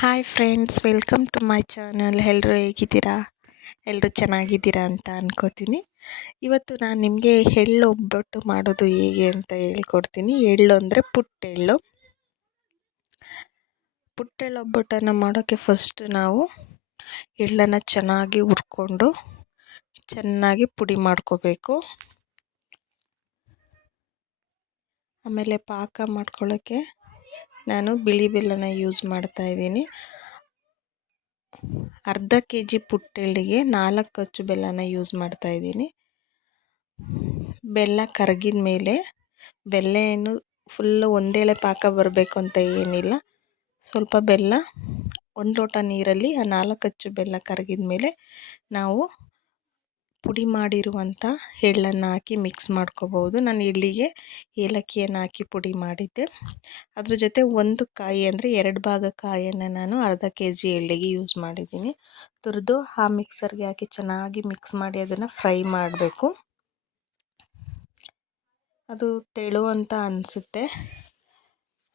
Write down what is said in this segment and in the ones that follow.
Hi friends, welcome to my channel. ಎಲ್ಲರೂ ಹೇಗಿದ್ದೀರಾ? ಎಲ್ಲರೂ ಚೆನ್ನಾಗಿದ್ದೀರಾ ಅಂತ ಅನ್ಕೋತೀನಿ. ಇವತ್ತು ನಾನು ನಿಮಗೆ ಎಳ್ಳು ಒಬ್ಬಟ್ಟು ಮಾಡೋದು ಹೇಗೆ ಅಂತ ಹೇಳ್ಕೊಡ್ತೀನಿ. ಎಳ್ಳು ಅಂದರೆ ಪುಟ್ಟೆಳ್ಳು. ಪುಟ್ಟೆಳ್ಳು ಒಬ್ಬಟ್ಟನ್ನು ಮಾಡೋಕ್ಕೆ ಫಸ್ಟ್ ನಾವು ಎಳ್ಳನ್ನು ಚೆನ್ನಾಗಿ ಹುರ್ಕೊಂಡು ಚೆನ್ನಾಗಿ ಪುಡಿ ಮಾಡ್ಕೋಬೇಕು. ಆಮೇಲೆ ಪಾಕ ಮಾಡ್ಕೊಳ್ಳೋಕ್ಕೆ ನಾನು ಬಿಳಿ ಬೆಲ್ಲನ ಯೂಸ್ ಮಾಡ್ತಾಯಿದ್ದೀನಿ. ಅರ್ಧ kg ಪುಟ್ಟೆಳ್ಳಿಗೆ 4 ಅಚ್ಚು ಬೆಲ್ಲನ ಯೂಸ್ ಮಾಡ್ತಾಯಿದ್ದೀನಿ. ಬೆಲ್ಲ ಕರಗಿದ ಮೇಲೆ ಬೆಲ್ಲ ಏನು ಫುಲ್ಲು ಒಂದೇಳೆ ಪಾಕ ಬರಬೇಕು ಅಂತ ಏನಿಲ್ಲ. ಸ್ವಲ್ಪ ಬೆಲ್ಲ 1 ಲೋಟ ನೀರಲ್ಲಿ ಆ 4 ಅಚ್ಚು ಬೆಲ್ಲ ಕರಗಿದ ಮೇಲೆ ನಾವು ಪುಡಿ ಮಾಡಿರುವಂಥ ಎಳ್ಳನ್ನು ಹಾಕಿ ಮಿಕ್ಸ್ ಮಾಡ್ಕೋಬೋದು. ನಾನು ಎಳ್ಳಿಗೆ ಏಲಕ್ಕಿಯನ್ನು ಹಾಕಿ ಪುಡಿ ಮಾಡಿದ್ದೆ. ಅದ್ರ ಜೊತೆ 1 ಕಾಯಿ ಅಂದರೆ 2 ಭಾಗ ಕಾಯಿಯನ್ನು ನಾನು ಅರ್ಧ kg ಎಳ್ಳಿಗೆ ಯೂಸ್ ಮಾಡಿದ್ದೀನಿ. ತುರಿದು ಆ ಮಿಕ್ಸರ್ಗೆ ಹಾಕಿ ಚೆನ್ನಾಗಿ ಮಿಕ್ಸ್ ಮಾಡಿ ಅದನ್ನು ಫ್ರೈ ಮಾಡಬೇಕು. ಅದು ತೆಳು ಅಂತ ಅನಿಸುತ್ತೆ,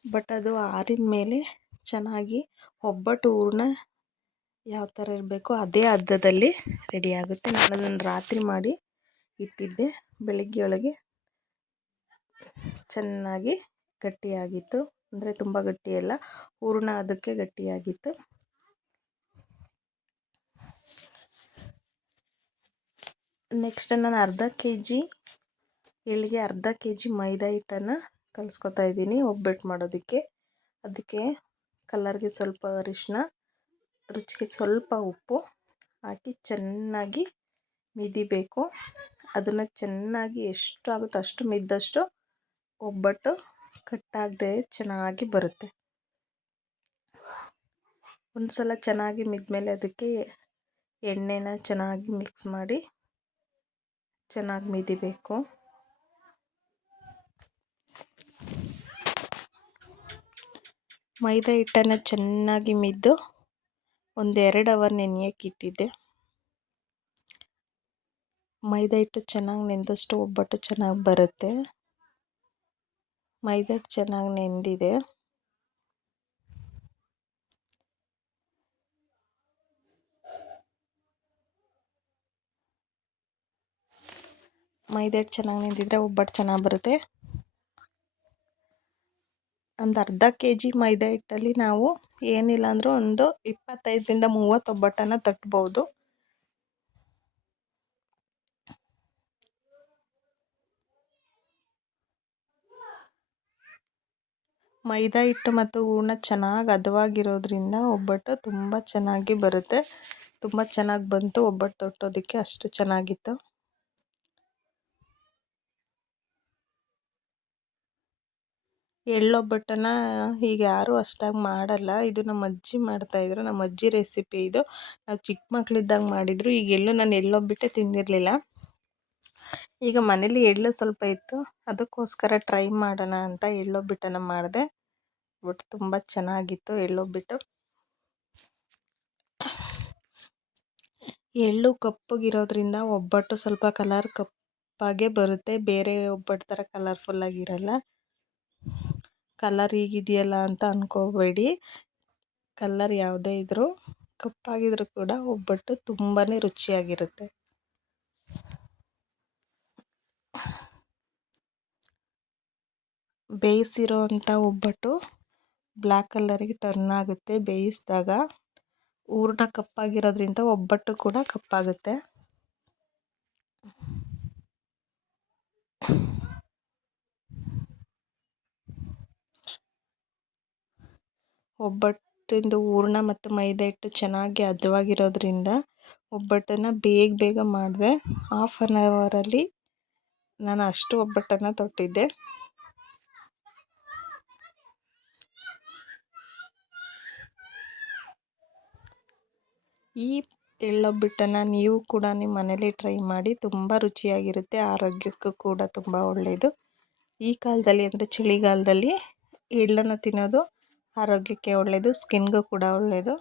ಬಟ್ ಅದು ಆರಿದ ಮೇಲೆ ಚೆನ್ನಾಗಿ ಒಬ್ಬಟ್ಟು ಹೂರಣ ಯಾವ ಥರ ಇರಬೇಕು ಅದೇ ಹದದಲ್ಲಿ ರೆಡಿ ಆಗುತ್ತೆ. ನಾನು ಅದನ್ನು ರಾತ್ರಿ ಮಾಡಿ ಇಟ್ಟಿದ್ದೆ. ಬೆಳಗ್ಗೆ ಒಳಗೆ ಚೆನ್ನಾಗಿ ಗಟ್ಟಿಯಾಗಿತ್ತು, ಅಂದರೆ ತುಂಬ ಗಟ್ಟಿಯಲ್ಲ, ಹೂರಣ ಅದಕ್ಕೆ ಗಟ್ಟಿಯಾಗಿತ್ತು. ನೆಕ್ಸ್ಟ್ ನಾನು ಅರ್ಧ kg ಎಳ್ಳಿಗೆ ಅರ್ಧ kg ಮೈದಾ ಹಿಟ್ಟನ್ನು ಕಲಿಸ್ಕೊತಾ ಇದ್ದೀನಿ ಒಬ್ಬಟ್ಟು ಮಾಡೋದಕ್ಕೆ. ಅದಕ್ಕೆ ಕಲರ್ಗೆ ಸ್ವಲ್ಪ ಅರಿಶಿನ, ರುಚಿಗೆ ಸ್ವಲ್ಪ ಉಪ್ಪು ಹಾಕಿ ಚೆನ್ನಾಗಿ ಮಿದಿಬೇಕು. ಅದನ್ನು ಚೆನ್ನಾಗಿ ಎಷ್ಟು ಆಗುತ್ತೋ ಅಷ್ಟು ಮಿದ್ದಷ್ಟು ಒಬ್ಬಟ್ಟು ಕಟ್ಟಾಗದೆ ಚೆನ್ನಾಗಿ ಬರುತ್ತೆ. ಒಂದು ಸಲ ಚೆನ್ನಾಗಿ ಮಿದ್ಮೇಲೆ ಅದಕ್ಕೆ ಎಣ್ಣೆನ ಚೆನ್ನಾಗಿ ಮಿಕ್ಸ್ ಮಾಡಿ ಚೆನ್ನಾಗಿ ಮಿದಿಬೇಕು. ಮೈದಾ ಹಿಟ್ಟನ್ನು ಚೆನ್ನಾಗಿ ಮಿದ್ದು 1-2 ಅವರ್ ನೆನೆಯೋಕ್ಕೆ ಇಟ್ಟಿದ್ದೆ. ಮೈದಾ ಹಿಟ್ಟು ಚೆನ್ನಾಗಿ ನೆಂದಷ್ಟು ಒಬ್ಬಟ್ಟು ಚೆನ್ನಾಗಿ ಬರುತ್ತೆ. ಮೈದಾ ಹಿಟ್ಟು ಚೆನ್ನಾಗಿ ನೆಂದಿದೆ. ಮೈದಾ ಹಿಟ್ಟು ಚೆನ್ನಾಗಿ ನೆಂದಿದ್ರೆ ಒಬ್ಬಟ್ಟು ಚೆನ್ನಾಗಿ ಬರುತ್ತೆ. ಒಂದು ಅರ್ಧ kg ಮೈದಾ ಹಿಟ್ಟಲ್ಲಿ ನಾವು ಏನಿಲ್ಲ ಅಂದರೂ ಒಂದು 25-30 ಒಬ್ಬಟ್ಟನ್ನು ತಟ್ಬೋದು. ಮೈದಾ ಹಿಟ್ಟು ಮತ್ತು ಹೂರಣ ಚೆನ್ನಾಗಿ ಹದವಾಗಿರೋದ್ರಿಂದ ಒಬ್ಬಟ್ಟು ತುಂಬ ಚೆನ್ನಾಗಿ ಬರುತ್ತೆ. ತುಂಬ ಚೆನ್ನಾಗಿ ಬಂತು ಒಬ್ಬಟ್ಟು ತಟ್ಟೋದಕ್ಕೆ, ಅಷ್ಟು ಚೆನ್ನಾಗಿತ್ತು. ಎಳ್ಳೊಬ್ಬಟ್ಟನ್ನು ಈಗ ಯಾರೂ ಅಷ್ಟಾಗಿ ಮಾಡಲ್ಲ. ಇದು ನಮ್ಮ ಅಜ್ಜಿ ಮಾಡ್ತಾಯಿದ್ರು, ನಮ್ಮ ಅಜ್ಜಿ ರೆಸಿಪಿ ಇದು. ನಾವು ಚಿಕ್ಕ ಮಕ್ಕಳಿದ್ದಾಗ ಮಾಡಿದರು. ಈಗ ನಾನು ಎಳ್ಳೊಬ್ಬಟ್ಟೇ ತಿಂದಿರಲಿಲ್ಲ. ಈಗ ಮನೇಲಿ ಎಳ್ಳು ಸ್ವಲ್ಪ ಇತ್ತು, ಅದಕ್ಕೋಸ್ಕರ ಟ್ರೈ ಮಾಡೋಣ ಅಂತ ಎಳ್ಳೊಬ್ಬಟ್ಟನ್ನು ಮಾಡಿದೆ. ಬಟ್ ತುಂಬ ಚೆನ್ನಾಗಿತ್ತು ಎಳ್ಳೊಬ್ಬಟ್ಟು. ಎಳ್ಳು ಕಪ್ಪಗಿರೋದ್ರಿಂದ ಒಬ್ಬಟ್ಟು ಸ್ವಲ್ಪ ಕಲರ್ ಕಪ್ಪಾಗೆ ಬರುತ್ತೆ. ಬೇರೆ ಒಬ್ಬಟ್ಟು ಥರ ಕಲರ್ಫುಲ್ಲಾಗಿರಲ್ಲ. ಕಲರ್ ಹೀಗಿದೆಯಲ್ಲ ಅಂತ ಅಂದ್ಕೋಬೇಡಿ. ಕಲರ್ ಯಾವುದೇ ಇದ್ದರೂ ಕಪ್ಪಾಗಿದ್ರೂ ಕೂಡ ಒಬ್ಬಟ್ಟು ತುಂಬಾ ರುಚಿಯಾಗಿರುತ್ತೆ. ಬೇಯಿಸಿರೋ ಅಂಥ ಒಬ್ಬಟ್ಟು ಬ್ಲ್ಯಾಕ್ ಕಲರಿಗೆ ಟರ್ನ್ ಆಗುತ್ತೆ ಬೇಯಿಸಿದಾಗ. ಹೂರಣ ಕಪ್ಪಾಗಿರೋದ್ರಿಂದ ಒಬ್ಬಟ್ಟು ಕೂಡ ಕಪ್ಪಾಗುತ್ತೆ. ಒಬ್ಬಟ್ಟಿಂದು ಹೂರಣ ಮತ್ತು ಮೈದಾ ಹಿಟ್ಟು ಚೆನ್ನಾಗಿ ಹದವಾಗಿರೋದ್ರಿಂದ ಒಬ್ಬಟ್ಟನ್ನು ಬೇಗ ಮಾಡಿದೆ. 1/2 ಅವರಲ್ಲಿ ನಾನು ಅಷ್ಟು ಒಬ್ಬಟ್ಟನ್ನು ತೊಟ್ಟಿದ್ದೆ. ಈ ಎಳ್ಳೊಬ್ಬಟ್ಟನ್ನು ನೀವು ಕೂಡ ನಿಮ್ಮ ಮನೇಲಿ ಟ್ರೈ ಮಾಡಿ, ತುಂಬ ರುಚಿಯಾಗಿರುತ್ತೆ. ಆರೋಗ್ಯಕ್ಕೂ ಕೂಡ ತುಂಬ ಒಳ್ಳೆಯದು. ಈ ಕಾಲದಲ್ಲಿ ಅಂದರೆ ಚಳಿಗಾಲದಲ್ಲಿ ಎಳ್ಳನ್ನು ತಿನ್ನೋದು ಆರೋಗ್ಯಕ್ಕೆ ಒಳ್ಳೆಯದು, ಸ್ಕಿನ್ಗೂ ಕೂಡ ಒಳ್ಳೆಯದು.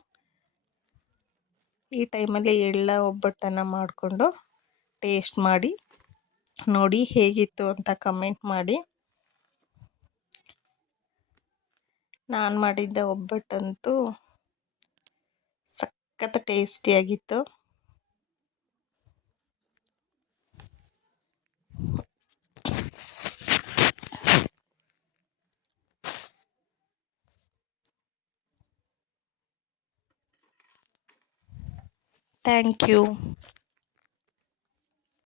ಈ ಟೈಮಲ್ಲಿ ಎಳ್ಳ ಒಬ್ಬಟ್ಟನ್ನು ಮಾಡಿಕೊಂಡು ಟೇಸ್ಟ್ ಮಾಡಿ ನೋಡಿ ಹೇಗಿತ್ತು ಅಂತ ಕಮೆಂಟ್ ಮಾಡಿ. ನಾನು ಮಾಡಿದ್ದ ಒಬ್ಬಟ್ಟಂತೂ ಸಖತ್ ಟೇಸ್ಟಿಯಾಗಿತ್ತು. Thank you.